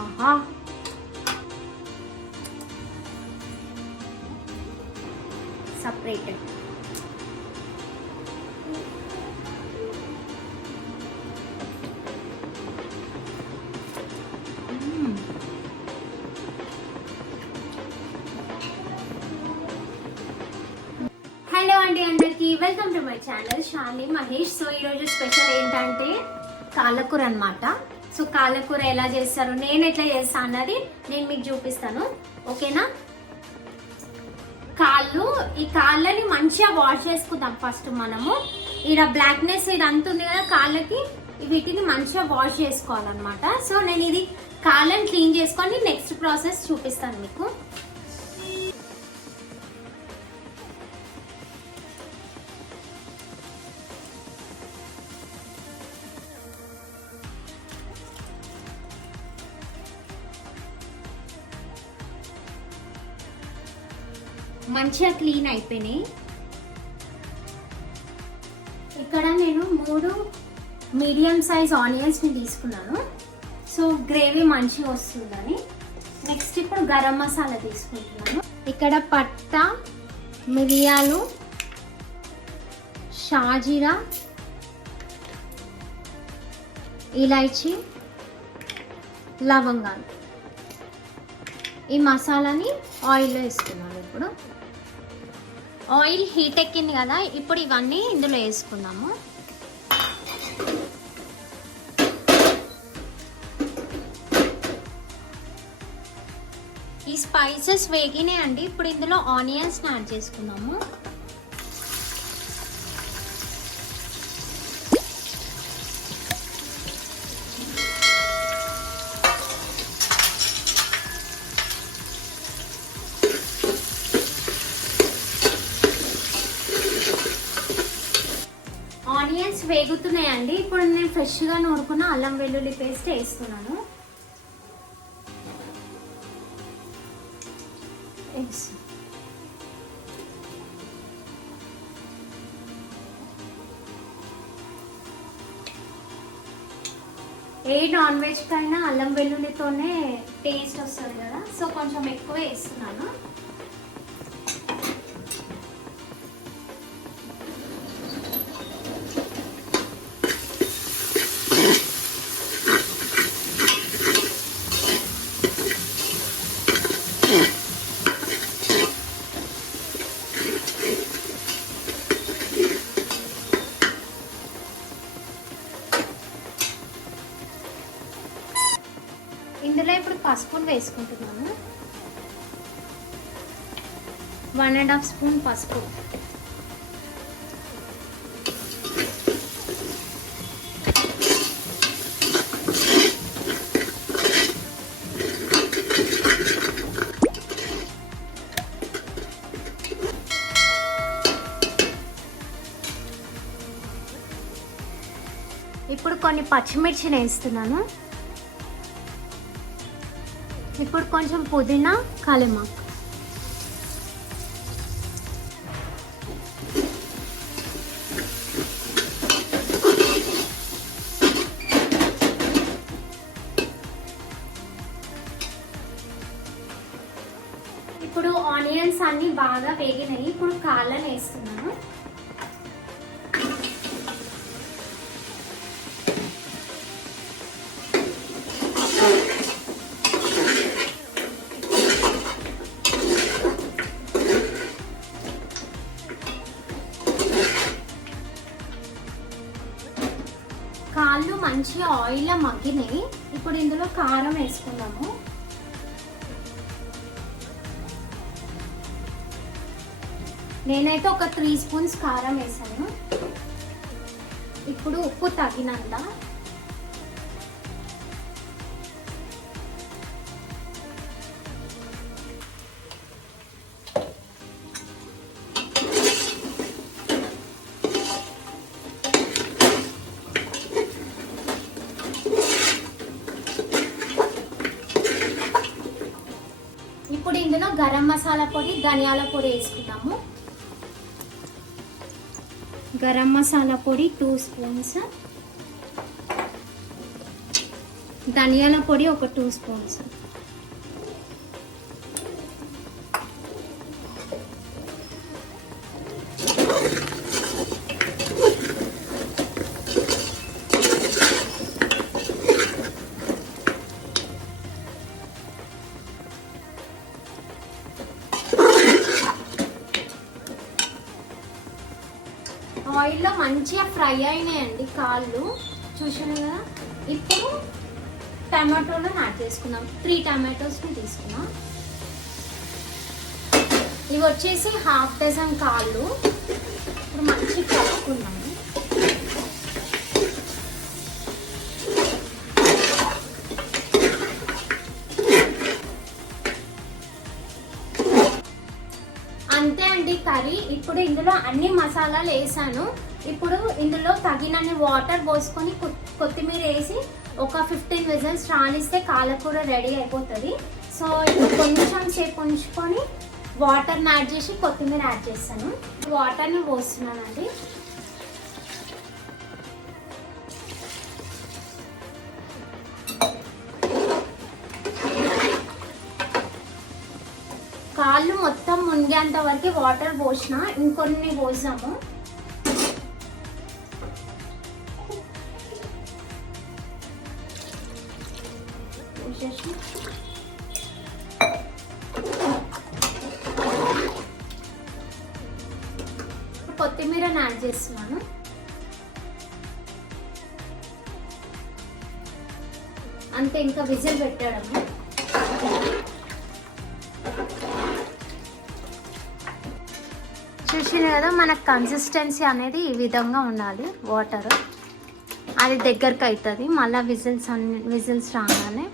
ఆహా. Separate. Hello అండి అందరికీ welcome to my channel. Shali Mahesh. So ఈరోజు స్పెషల్ ఏంటంటే కాళ్ళకూర అన్నమాట. సో కాళ్ళకూర ఎలా చేస్తారు? నేను ఎట్లా చేస్తా అన్నది నేను మీకు చూపిస్తాను. ఓకేనా? కాళ్ళు ఈ కాళ్ళని మంచిగా వాష్ చేసుకుందాం ఫస్ట్ మనము. ఇక్కడ బ్లాక్నెస్ ఇది అంత ఉంది కదా కాళ్ళకి వీటిని మంచిగా వాష్ చేసుకోవాలన్నమాట. సో నేను ఇది కాళ్ళని క్లీన్ చేసుకొని నెక్స్ట్ ప్రాసెస్ చూపిస్తాను మీకు. మంచిగా క్లీన్ అయిపోయినాయి. ఇక్కడ నేను మూడు మీడియం సైజ్ ఆనియన్స్ని తీసుకున్నాను. సో గ్రేవీ మంచిగా వస్తుందని. నెక్స్ట్ ఇప్పుడు గరం మసాలా తీసుకుంటున్నాను. ఇక్కడ పట్ట మిరియాలు షాజీరా ఇలాచి లవంగాలు. ఈ మసాలాని ఆయిల్లో వేసుకున్నాను ఇప్పుడు. ఆయిల్ హీట్ ఎక్కింది కదా ఇప్పుడు ఇవన్నీ ఇందులో వేసుకుందాము. ఈ స్పైసెస్ వేగినాయండి ఇప్పుడు ఇందులో ఆనియన్స్ యాడ్ చేసుకుందాము. ఇప్పుడు నేను ఫ్రెష్గా నూరుకున్న అల్లం వెల్లుల్లి పేస్ట్ వేస్తున్నాను. వేసి- ఏ నాన్ వెజ్కైనా అల్లం వెల్లుల్లితోనే టేస్ట్ వస్తుంది కదా సో కొంచెం ఎక్కువ వేస్తున్నాను. వేసుకుంటున్నాను. వన్ అండ్ హాఫ్ స్పూన్ పసుపు. ఇప్పుడు కొన్ని పచ్చిమిర్చి వేస్తున్నాను. ఇప్పుడు కొంచెం పుదీనా కలిమాక్ ఇప్పుడు ఆనియన్స్ అన్ని బాగా వేగినాయి. ఇప్పుడు కాళ్ళని ఆయిల్లో మగ్గినాయి ఇప్పుడు ఇందులో కారం వేసుకున్నాము నేనైతే ఒక త్రీ స్పూన్స్ కారం వేసాను. ఇప్పుడు ఉప్పు తగినంత. గరం మసాలా పొడి ధనియాల పొడి వేసుకున్నాము గరం మసాలా పొడి టూ స్పూన్స్. ధనియాల పొడి ఒక టూ స్పూన్స్. మంచిగా ఫ్రై అయినాయండి కాళ్ళు. చూసాను కదా? ఇప్పుడు టమాటోలను యాడ్ చేసుకుందాం. త్రీ టమాటోస్ని తీసుకున్నాం ఇవి వచ్చేసి హాఫ్ డజన్ కాళ్ళు. ఇప్పుడు మంచిగా కలుపుకున్నాము అంతే అండి కర్రీ. ఇప్పుడు ఇందులో అన్ని మసాలాలు వేసాను. ఇప్పుడు ఇందులో తగినన్ని వాటర్ పోసుకొని కొ- కొత్తిమీర వేసి ఒక ఫిఫ్టీన్ విజిల్స్ రానిస్తే కాలకూర రెడీ అయిపోతుంది. సో ఇప్పుడు కొంచెం సేపు ఉంచుకొని వాటర్ని యాడ్ చేసి కొత్తిమీర యాడ్ చేస్తాను. వాటర్ని పోస్తున్నానండి. కాళ్ళు మొత్తం మునిగేంత వరకు వాటర్ పోసిన ఇంకొన్ని పోసాము. కొత్తిమీర యాడ్ చేస్తున్నాను. అంతే ఇంకా విజిల్ పెట్టడము చూసిన కదా మనకు కన్సిస్టెన్సీ అనేది ఈ విధంగా ఉండాలి వాటర్ అది దగ్గరకు అవుతుంది మళ్ళీ విజిల్స్ అన్ని విజిల్స్ రాగానే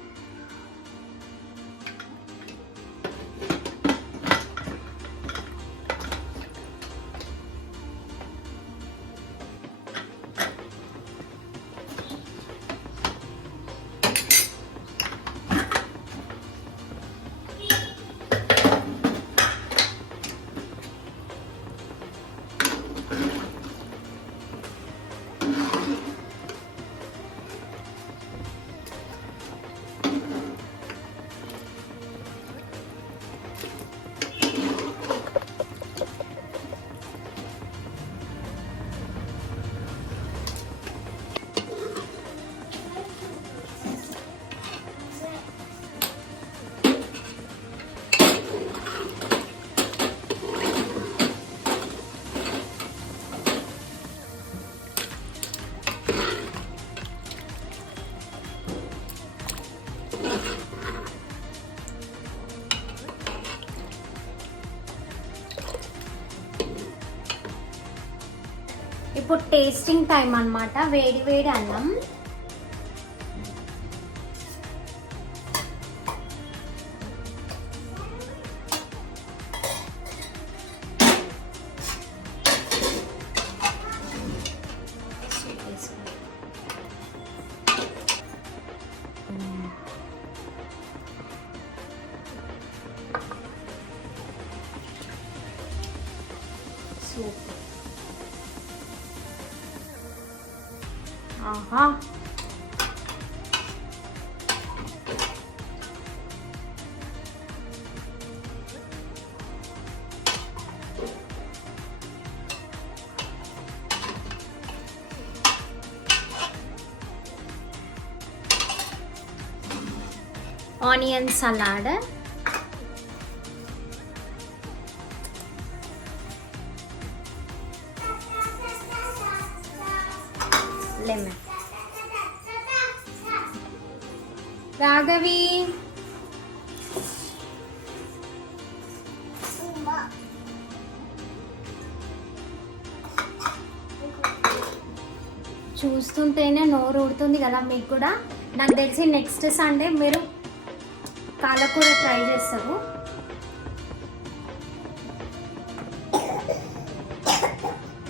ఇప్పుడు టేస్టింగ్ టైం అనమాట వేడి వేడి అన్నం. సూప్ ఆహా ఆనియన్ సలాడ్ మాధవి. చూస్తుంటేనే నోరు ఊడుతుంది కదా మీకు కూడా. నాకు తెలిసి నెక్స్ట్ సండే మీరు పాలకూర ట్రై చేస్తారు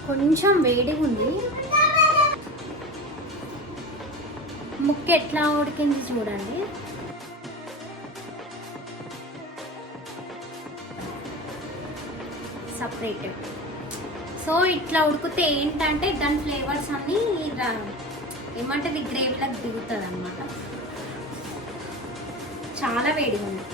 కొంచెం వేడిగా ఉంది ముక్క ఎట్లా ఉడికింది చూడండి. సపరేట్ సో ఇట్లా ఉడికితే ఏంటంటే దాని ఫ్లేవర్స్ అన్నీ ఏమంటే ఏమంటది గ్రేవీలకు దిగుతుంది అనమాట చాలా వేడిగా ఉంది.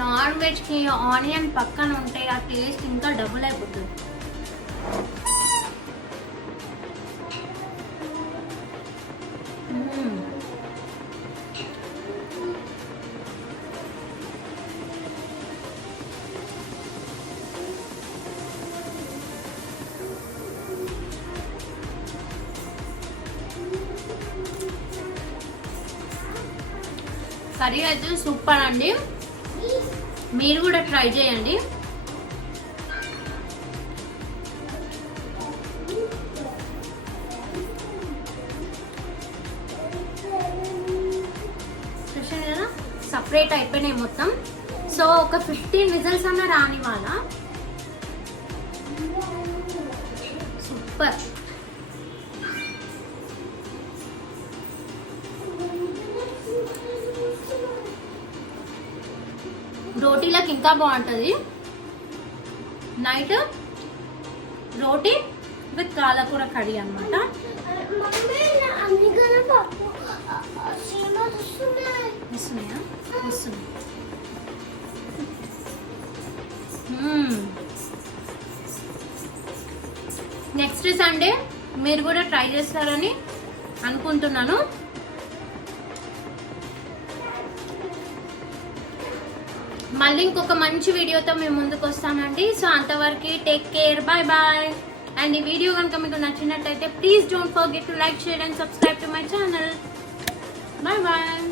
నాన్ వెజ్కి ఆనియన్ పక్కన ఉంటే ఆ టేస్ట్ ఇంకా డబుల్ అయిపోతుంది. కర్రీ అయితే సూపర్ అండి. మీరు కూడా ట్రై చేయండి. సపరేట్ అయిపోయినాయి మొత్తం. సో ఒక ఫిఫ్టీన్ విజల్స్ అన్న రాని వాళ్ళ ఇంకా బాగుంటుంది. Night roti with kalakura curry అనమాట వస్తున్నాయా? వస్తున్నాయి. Hmm. నెక్స్ట్ సండే మీరు కూడా ట్రై చేస్తారని అనుకుంటున్నాను. మళ్ళీ ఇంకొక మంచి వీడియోతో మేము ముందుకు వస్తామండి. సో అంతవరకు take care bye bye and ఈ వీడియో కనుక మీకు నచ్చినట్టయితే please don't forget to like share and subscribe to my channel bye bye